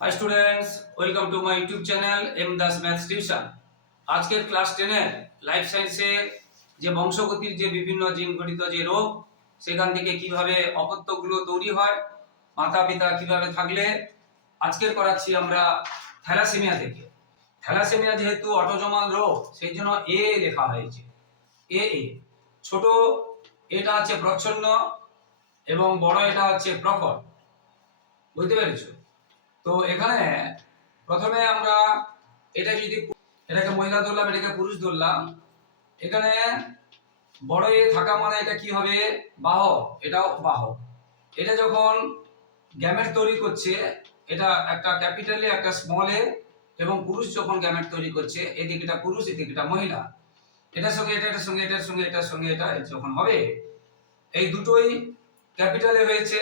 Hi students welcome to my YouTube channel M Das maths tuition আজকের class টেনের life সায়েন্সের যে বংশগতির যে বিভিন্ন জিন ঘটিত যে রোগ, সেখান থেকে কীভাবে অপত্যগুলো তৈরি হয় মাতা পিতা কীভাবে থাকলে, আজকের করাচ্ছি আমরা থ্যালাসেমিয়া থেকে। থ্যালাসেমিয়া যেহেতু অটোজমাল রোগ, সেই জন্য এ লেখা হয়েছে। এ এ ছোট, এটা হচ্ছে প্রচ্ছন্ন এবং বড় এটা হচ্ছে প্রখর। বুঝতে পেরেছ? তো এখানে প্রথমে আমরা এটা যদি এটাকে মহিলা ধরলাম, এটাকে পুরুষ ধরলাম। এখানে বড় এ থাকা মানে এটা কি হবে? বাহ এটাও বাহ এটা যখন গ্যামেট তৈরি করছে, এটা একটা ক্যাপিটালে একটা স্মলে এবং পুরুষ যখন গ্যামেট তৈরি করছে, এদিকে এটা পুরুষ, এদিকে এটা মহিলা। এটার সঙ্গে এটা, এটার সঙ্গে এটার সঙ্গে এটার সঙ্গে এটা যখন হবে, এই দুটোই ক্যাপিটালে হয়েছে।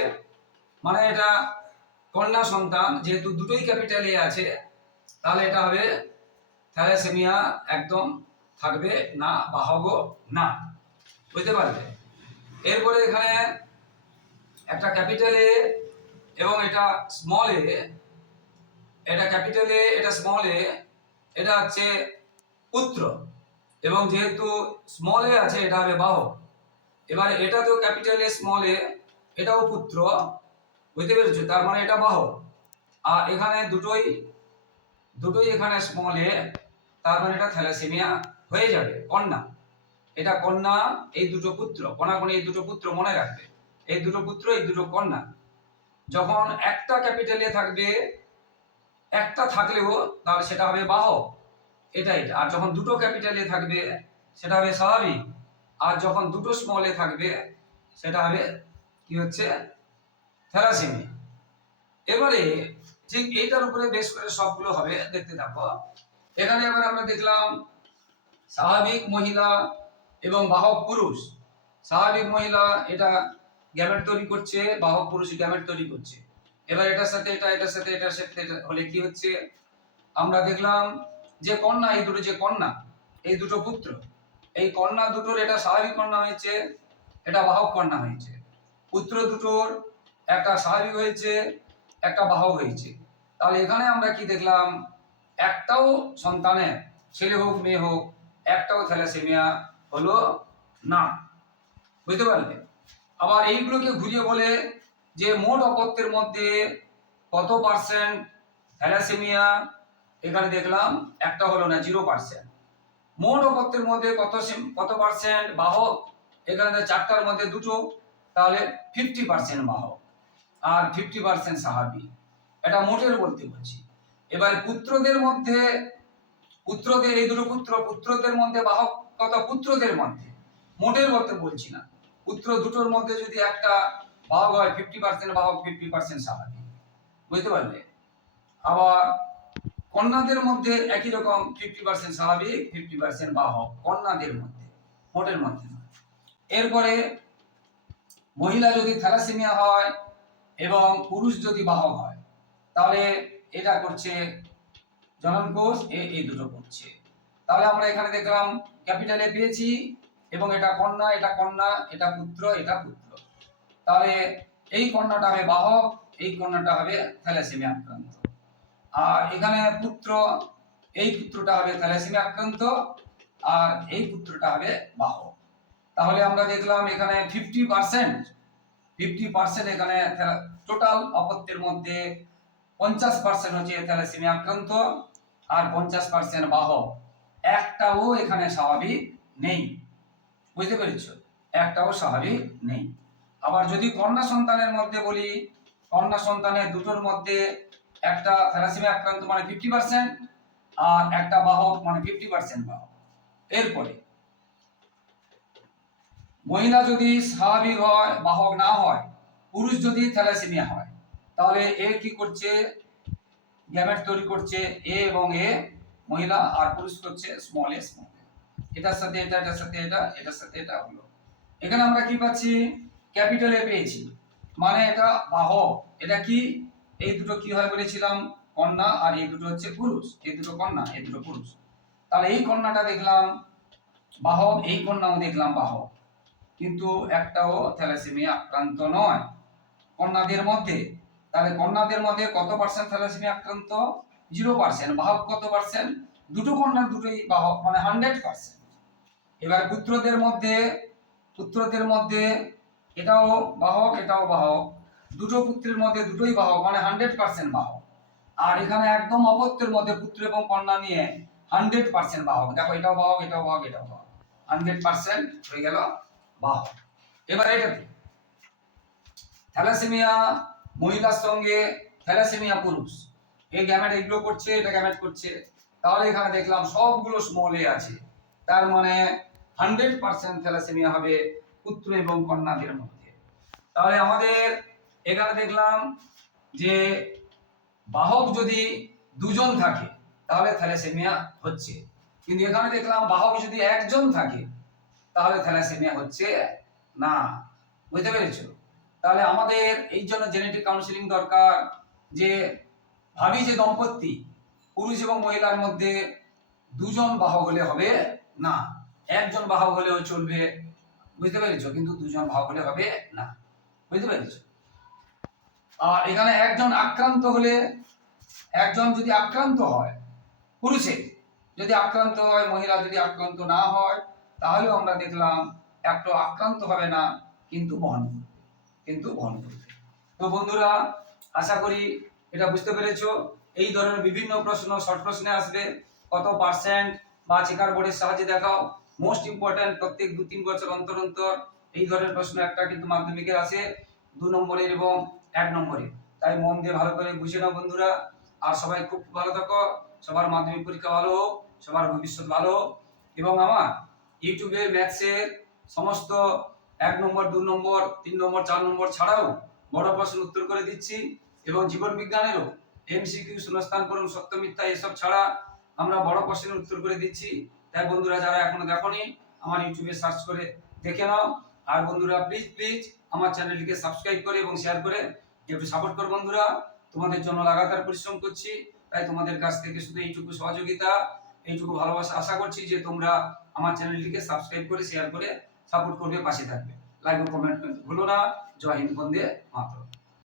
মানে এটা কন্যা সন্তান যেহেতু দুটোই ক্যাপিটালে আছে, তাহলে এটা হবে থ্যালাসেমিয়া একদম থাকবে না বা হব না। বুঝতে পারবে এরপরে এখানে একটা ক্যাপিটালে এবং এটা স্মল এ, এটা ক্যাপিটালে এটা স্মল এ, এটা হচ্ছে পুত্র এবং যেহেতু স্মল এ আছে, এটা হবে বাহক। এবার এটা তো ক্যাপিটালে স্মল এ, এটাও পুত্র। বুঝতে পেরেছ? তার মানে এটা বাহক। আর এখানে দুটোই দুটোই এখানে স্মল এ তার মানে এটা থ্যালাসেমিয়া হয়ে যাবে, কন্যা। এটা কন্যা, এই দুটো পুত্র কণাকণি এই দুটো পুত্র মনে রাখবে। এই দুটো পুত্র, এই দুটো কন্যা। যখন একটা ক্যাপিটালে থাকবে, একটা থাকলেও তাহলে সেটা হবে বাহক। এটা এটা আর যখন দুটো ক্যাপিটালে থাকবে, সেটা হবে স্বাভাবিক। আর যখন দুটো স্মলে থাকবে, সেটা হবে কি হচ্ছে? থ্যালাসেমিয়া এবারে ঠিক এইটার উপরে বেশ করে সবগুলো হবে, দেখতে থাকো এখানে এবার আমরা দেখলাম স্বাভাবিক মহিলা এবং বাহক পুরুষ। স্বাভাবিক মহিলা এটা গ্যামেট তৈরি করছে, বাহক পুরুষ গ্যামেট তৈরি করছে। এবার এটার সাথে এটা, এটার সাথে এটার সাথে এটা হলে কি হচ্ছে? আমরা দেখলাম যে কন্যা, এই দুটো যে কন্যা, এই দুটো পুত্র, এই কন্যা দুটোর এটা স্বাভাবিক কন্যা হয়েছে, এটা বাহক কন্যা হয়েছে। পুত্র দুটোর একটা স্বাভাবিক হয়েছে, একটা বাহক হয়েছে। তাহলে এখানে আমরা কি দেখলাম? একটাও সন্তানের ছেলে হোক, মেয়ে হোক, একটাও থ্যালাসেমিয়া হলো না। বুঝতে পারলে? আবার এইগুলোকে ঘুরিয়ে বলে যে মোট অপত্যের মধ্যে কত পার্সেন্ট থ্যালাসেমিয়া? এখানে দেখলাম একটা হলো না জিরো পার্সেন্ট মোট অপত্যের মধ্যে কত কত পার্সেন্ট বাহক? এখানে চারটার মধ্যে দুটো, তাহলে ফিফটি পার্সেন্ট বাহক। আর ফিফটি পার্সেন্ট স্বাভাবিক এটা মোটের বলতে বলছি। এবার পুত্রদের মধ্যে, পুত্রদের, এই দুটো পুত্র, পুত্রদের মধ্যে বাহক কত পুত্রদের মধ্যে, মোটের বলতে বলছি না। পুত্র দুটোর মধ্যে যদি একটা বাহক হয় ফিফটি পার্সেন্ট বাহক ফিফটি পার্সেন্ট স্বাভাবিক বুঝতে পারলে? আবার কন্যাদের মধ্যে একই রকম ফিফটি পার্সেন্ট স্বাভাবিক ফিফটি পার্সেন্ট বাহক, কন্যাদের মধ্যে, মোটের মধ্যে এরপরে মহিলা যদি থ্যালাসেমিয়া হয় এবং পুরুষ যদি বাহক হয়, তাহলে এটা করছে জনন কোষ, এ এই দুটো করছে। তাহলে আমরা এখানে দেখলাম ক্যাপিটালে পেয়েছি, এবং এটা কন্যা এটা কন্যা, এটা পুত্র এটা পুত্র। তাহলে এই কন্যাটা হবে বাহক, এই কন্যাটা হবে থ্যালাসেমিয়া আক্রান্ত। আর এখানে পুত্র, এই পুত্রটা হবে থ্যালাসেমিয়া আক্রান্ত, আর এই পুত্রটা হবে বাহক। তাহলে আমরা দেখলাম এখানে ফিফটি পার্সেন্ট ফিফটি পার্সেন্ট এখানে টোটাল অপত্যের মধ্যে পঞ্চাশ পার্সেন্ট হচ্ছে থ্যালাসেমিয়া আক্রান্ত আর পঞ্চাশ পার্সেন্ট বাহক। একটাও এখানে স্বাভাবিক নেই। বুঝতে পেরেছ? একটাও স্বাভাবিক নেই। আবার যদি কন্যা সন্তানের মধ্যে বলি, কন্যা সন্তানের দুটোর মধ্যে একটা থ্যালাসেমিয়া আক্রান্ত মানে ফিফটি পার্সেন্ট আর একটা বাহক মানে ফিফটি পার্সেন্ট বাহক। এরপরে মহিলা যদি স্বাভাবিক হয়, বাহক না হয়, পুরুষ যদি থ্যালাসেমিয়া হয়, তাহলে এ কি করছে? গ্যামেট তৈরি করছে, এ এবং এ, মহিলা আর পুরুষ করছে স্মল এ স্মল এটার সাথে এটা, এটার সাথে এটা, এটার সাথে এটা হলো। এখানে আমরা কি পাচ্ছি? ক্যাপিটাল এ পেয়েছি। মানে এটা বাহক। এটা কি? এই দুটো কি হয় বলেছিলাম? কন্যা আর এই দুটো হচ্ছে পুরুষ। এই দুটো কন্যা, এই দুটো পুরুষ। তাহলে এই কন্যাটা দেখলাম বাহক, এই কন্যাও দেখলাম বাহক। কিন্তু একটাও থ্যালাসেমিয়া আক্রান্ত নয়। কন্যাদের মধ্যে, তাহলে কন্যাদের মধ্যে কত পার্সেন্ট থ্যালাসেমিয়া আক্রান্ত? জিরো পার্সেন্ট বাহক কত পার্সেন্ট দুটো কন্যার দুটোই বাহক মানে হান্ড্রেড পার্সেন্ট এবার পুত্রদের মধ্যে পুত্রদের মধ্যে এটাও বাহক এটাও বাহক। দুটো পুত্রের মধ্যে দুটোই বাহক মানে হান্ড্রেড পার্সেন্ট বাহক। আর এখানে একদম অপত্যের মধ্যে পুত্র এবং কন্যা নিয়ে হান্ড্রেড পার্সেন্ট বাহক। দেখো এটাও বাহক এটাও বাহক এটাও বাহক। হান্ড্রেড পার্সেন্ট হয়ে গেল। বাহক এবার এটাতে। থ্যালাসেমিয়া মহিলার সঙ্গে থ্যালাসেমিয়া পুরুষ। এই গ্যামেট এগুলো করছে, এটা গ্যামেট করছে। তাহলে এখানে দেখলাম সবগুলো স্মল আছে। তার মানে হান্ড্রেড পার্সেন্ট থ্যালাসেমিয়া হবে পুত্র এবং কন্যাদের মধ্যে। তাহলে আমাদের এখানে দেখলাম যে বাহক যদি দুজন থাকে, তাহলে থ্যালাসেমিয়া হচ্ছে। কিন্তু এখানে দেখলাম বাহক যদি একজন থাকে তাহলে থ্যালাসেমিয়া হচ্ছে না, বুঝতে পেরেছ? তাহলে আমাদের এই জন্য জেনেটিক কাউন্সিলিং দরকার যে ভাবি যে দম্পতি, পুরুষ এবং মহিলার মধ্যে দুজন বাহক হলে হবে না, একজন বাহক হলেও চলবে, বুঝতে পেরেছ? কিন্তু দুজন বাহক হলে হবে না, বুঝতে পেরেছ? আর এখানে একজন আক্রান্ত হলে, একজন যদি আক্রান্ত হয় পুরুষে যদি আক্রান্ত হয়, মহিলা যদি আক্রান্ত না হয় তাহলেও আমরা দেখলাম একটা আক্রান্ত হবে না, কিন্তু বহন কিন্তু বহন তো বন্ধুরা, আশা করি এটা বুঝতে পেরেছ। এই ধরনের বিভিন্ন প্রশ্ন শর্ট প্রশ্নে আসবে। কত পার্সেন্ট বা চেকার বোর্ডের সাহায্যে দেখাও। মোস্ট ইম্পর্ট্যান্ট প্রত্যেক দু তিন বছর অন্তর অন্তর এই ধরনের প্রশ্ন একটা কিন্তু মাধ্যমিকের আসে দু নম্বরের এবং এক নম্বরে তাই মন দিয়ে ভালো করে বুঝে নাও বন্ধুরা। আর সবাই খুব ভালো থাকো। সবার মাধ্যমিক পরীক্ষা ভালো হোক, সবার ভবিষ্যৎ ভালো হোক। এবং আমার ইউটিউবে ম্যাথসের সমস্ত এক নম্বর, দু নম্বর, তিন নম্বর, চার নম্বর ছাড়াও বড় প্রশ্ন উত্তর করে দিচ্ছি এবং জীবন বিজ্ঞানেরও এমসিকিউ শূন্যস্থান করুন, সত্য, মিথ্যা এসব ছাড়া আমরা বড় প্রশ্নের উত্তর করে দিচ্ছি। তাই বন্ধুরা, যারা এখনও দেখোনি, আমার ইউটিউবে সার্চ করে দেখে নাও। আর বন্ধুরা প্লিজ প্লিজ আমার চ্যানেলটিকে সাবস্ক্রাইব করে এবং শেয়ার করে একটু সাপোর্ট করো বন্ধুরা। তোমাদের জন্য লাগাতার পরিশ্রম করছি। তাই তোমাদের কাছ থেকে শুধু এইটুকু সহযোগিতা, এইটুকু ভালোবাসা আশা করছি যে তোমরা আমার চ্যানেলটিকে সাবস্ক্রাইব করে শেয়ার করে সাপোর্ট করবে, পাশে থাকবে। লাইক ও কমেন্ট ভুলো না। জয় হিন্দ, বন্দে মাতরম।